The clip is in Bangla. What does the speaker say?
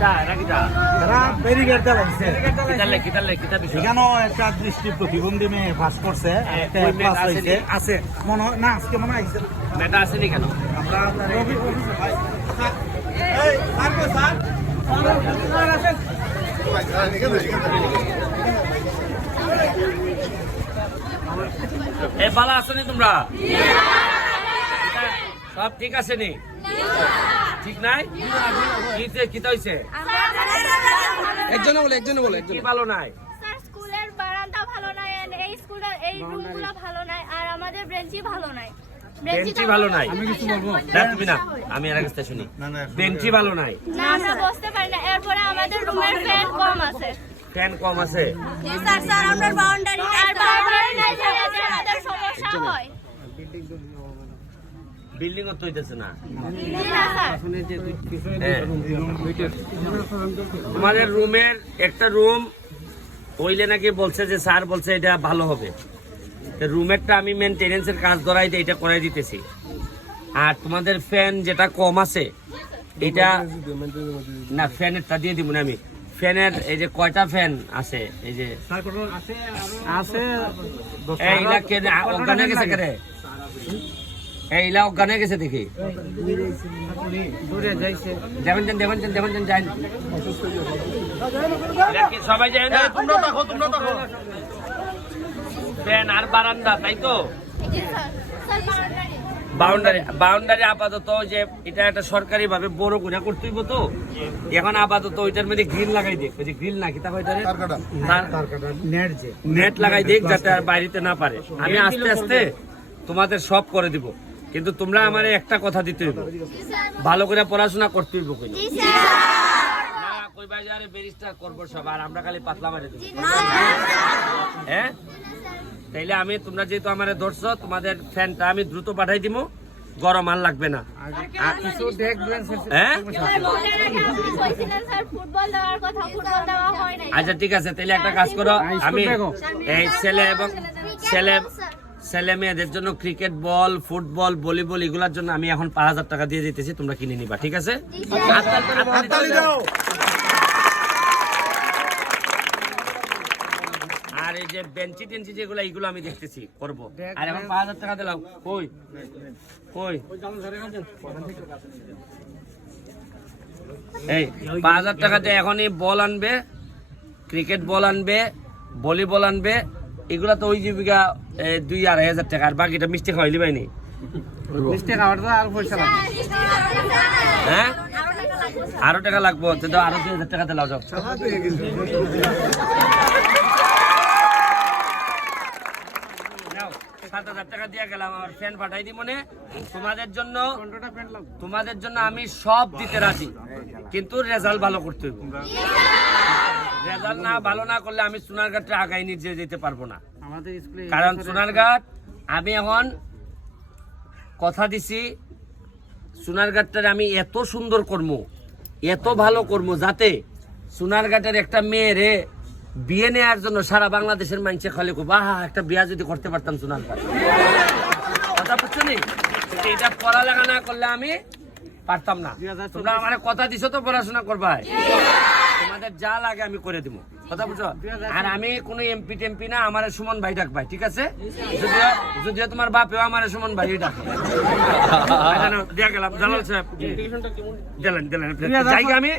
কিতা এরা কিতা? এরা ব্যারিকেড চালাইছে কিতালে কিতালে কিতা বিষয় এখানেও একটা দৃষ্টি প্রতিবন্ধী মেয়ে পাস করছে একটা ওই মেয়ে পাস আছে মনে হয় না আজকে মনে হয়। মেয়েটা আসেনি কেন এ বালা আসেনি তোমরা? সব ঠিক আছে নি? ঠিক নাই? কিতে কিতা হইছে? একজনে বলে একজনে বলে কি ভালো নাই? স্যার স্কুলের বারান্দা ভালো নাই এই স্কুলের এই রুমগুলো ভালো নাই আর আমাদের বেঞ্চি ভালো নাই। বেঞ্চি ভালো নাই? আমি কিছু বলব? না তুমি না আমি এর কাছে শুনি। বেঞ্চি ভালো নাই? না আমরা বসতে পারি না। এরপরে আমাদের রুমের ফ্যান কম আছে। ফ্যান কম আছে? জি স্যার স্যার আমরা বাউন্ডারি আর বাউন্ডারি নাই স্যার আমাদের সমস্যা হয়। বিল্ডিং ও তৈতেছে না। হ্যাঁ। তোমাদের রুমের একটা রুম হইলে নাকি বলছে যে স্যার বলছে এটা ভালো হবে। রুমেরটা আমি মেনটেনেন্সের কাজ ধরাই দিয়ে এটা করাই দিতেছি। আর তোমাদের ফ্যান যেটা কম আছে এটা না ফ্যানেরটা দিয়ে দিব না আমি। ফ্যানের এই যে কয়টা ফ্যান আছে এই যে আছে হয়ে গেছে এইলা অজ্ঞান হয়ে গেছে দেখি। যাই। না? তোমরা তোমরা ফ্যান আর বারান্দা তাই তো? বাউন্ডারি বাউন্ডারি আপাতত যে এটা একটা সরকারি ভাবে বড় করে করতে হইব তো? এখন আপাতত ওইটার মধ্যে গ্রিল লাগাই দেখ ওই যে গ্রিল না কি নেট নেট লাগাই দেখ যাতে আর বাইরেতে না পারে। আমি আস্তে আস্তে তোমাদের সব করে দিব। কিন্তু তোমরা আমার একটা কথা দিতে হইব। ভালো করে পড়াশোনা করতে হইব কই জি স্যার। না কই বাজারে ব্যারিস্টার করব সব আর আমরা খালি পাতলা মারি দেবো। হ্যাঁ? তাইলে আমি তোমরা যেহেতু আমার ধরছো তোমাদের ফ্যানটা আমি দ্রুত পাঠাই দিব গরম আর লাগবে না। আর কিছু দেখবেন হ্যাঁ? স্যার রাখে আপনি কইছিলেন স্যার ফুটবল দেওয়ার কথা ফুটবল দেওয়া নাই। আচ্ছা ঠিক আছে তাহলে একটা কাজ করো। আমি এই ছেলে এবং ছেলে ছেলে মেয়েদের জন্য ক্রিকেট বল, ফুটবল, ভলিবল, এগুলোর জন্য আমি এখন পাঁচ হাজার টাকা দিয়ে দিতেছি, তোমরা কিনে নিবা, ঠিক আছে? আর এই যে বেঞ্চি টেঞ্চি যেগুলো এইগুলো আমি দেখতেছি, করব। আর এখন পাঁচ হাজার টাকা দিলাম, কই? কই? এই, পাঁচ হাজার টাকাতে এখনই বল আনবে, ক্রিকেট বল আনবে, ভলিবল আনবে, এগুলা তো ওই জীবিকা দুই আড়াই হাজার টাকা আর বাকিটা মিষ্টি খাওয়াইলি পাইনি মিষ্টি খাওয়ার তো আর পয়সা হ্যাঁ আরও টাকা লাগবে। আরও টাকা লাগবো তো দাও আরও দুই হাজার টাকা দিলাও যাও। সাত হাজার টাকা দিয়ে গেলাম আমার ফ্যান পাঠাই দি মনে। তোমাদের জন্য তোমাদের জন্য আমি সব দিতে রাজি। কিন্তু রেজাল্ট ভালো করতে হইব। রেজাল্ট না ভালো না করলে আমি সোনার সোনারঘাটে আগাই নিয়ে যেতে পারব না। কারণ সোনারঘাট আমি এখন কথা দিছি সোনারঘাটটার আমি এত সুন্দর কর্ম এত ভালো কর্ম যাতে সোনারঘাটের একটা মেয়েরে বিয়ে নেওয়ার জন্য সারা বাংলাদেশের মানুষে খালি বাহ একটা বিয়া যদি করতে পারতাম সোনারঘাট কথা বুঝছ নি? এটা পড়ালেখা না করলে আমি পারতাম না। তোমরা আমার কথা দিছো তো পড়াশোনা করবাই। তোমাদের যা লাগে আমি করে দিব। কথা বুঝো আর আমি কোনো এমপি টেমপি না আমার সুমন ভাই ডাকবাই ঠিক আছে? যদিও যদিও তোমার বাপেও আমার সুমন ভাই ডাক। নাও, দিয়া গেলাম জালাল সাহেব। দিলেন দিলেন। জায়গা আমি